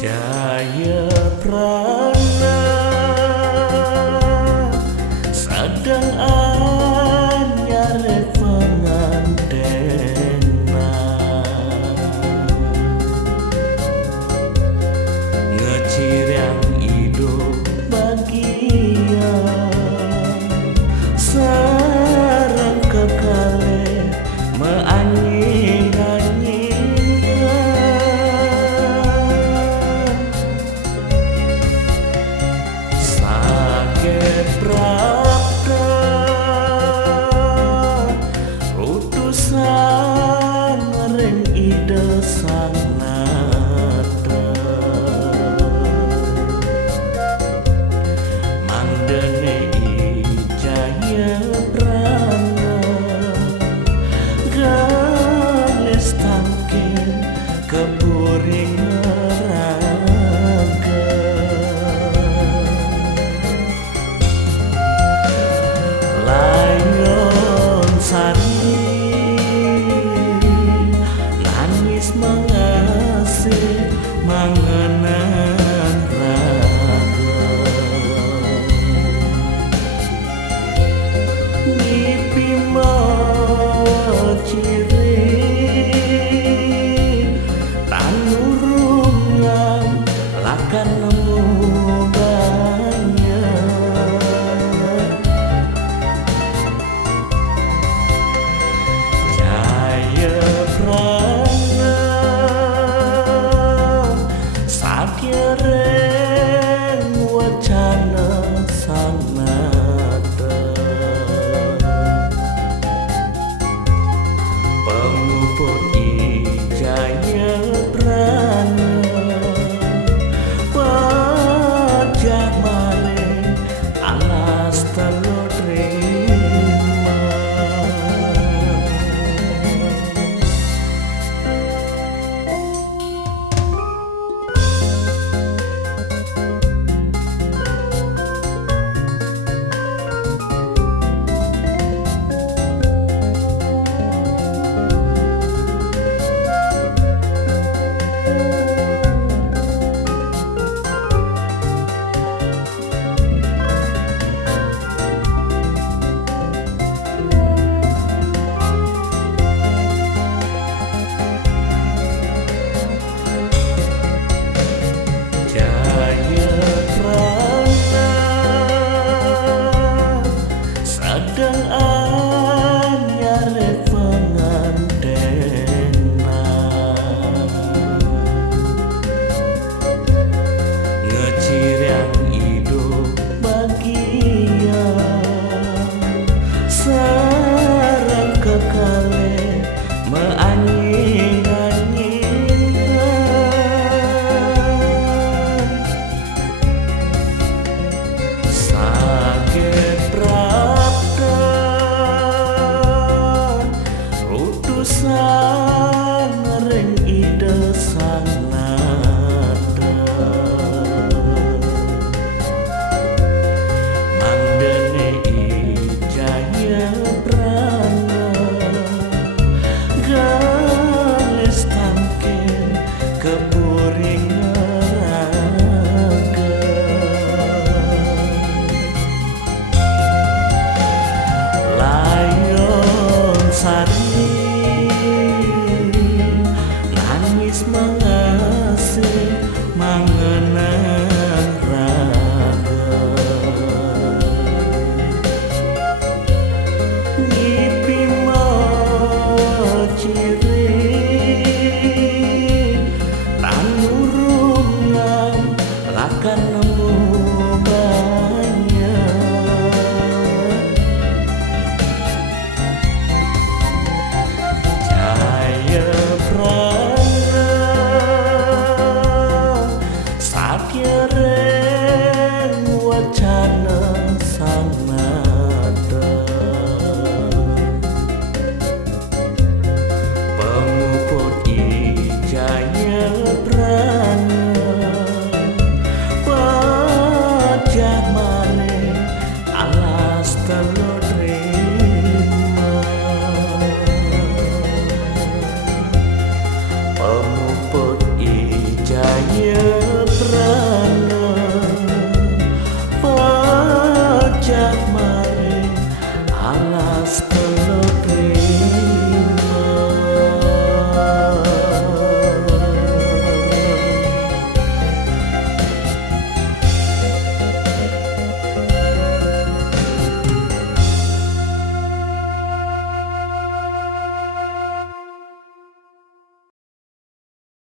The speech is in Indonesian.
Jaya Prana sedang anyar pengantena ngecirang hidup bagia sarang kekale meanying-anying Prapta utusan ring ide sang nata mandene Jaya Prana ganes tangkin kepuring nangis mengasih mangenan raga mimpi maciri tanurungan lakan nemu Jaya Prana pajak maling alas telur terima sedang anyar pengantena ngecirang hidup bagia sarang kekale meanying-anyingan sakit utusan ring ide sang nata mandene Jaya Prana ganes tangkin kepuring raga layon sari nangis mengasih mangenan raga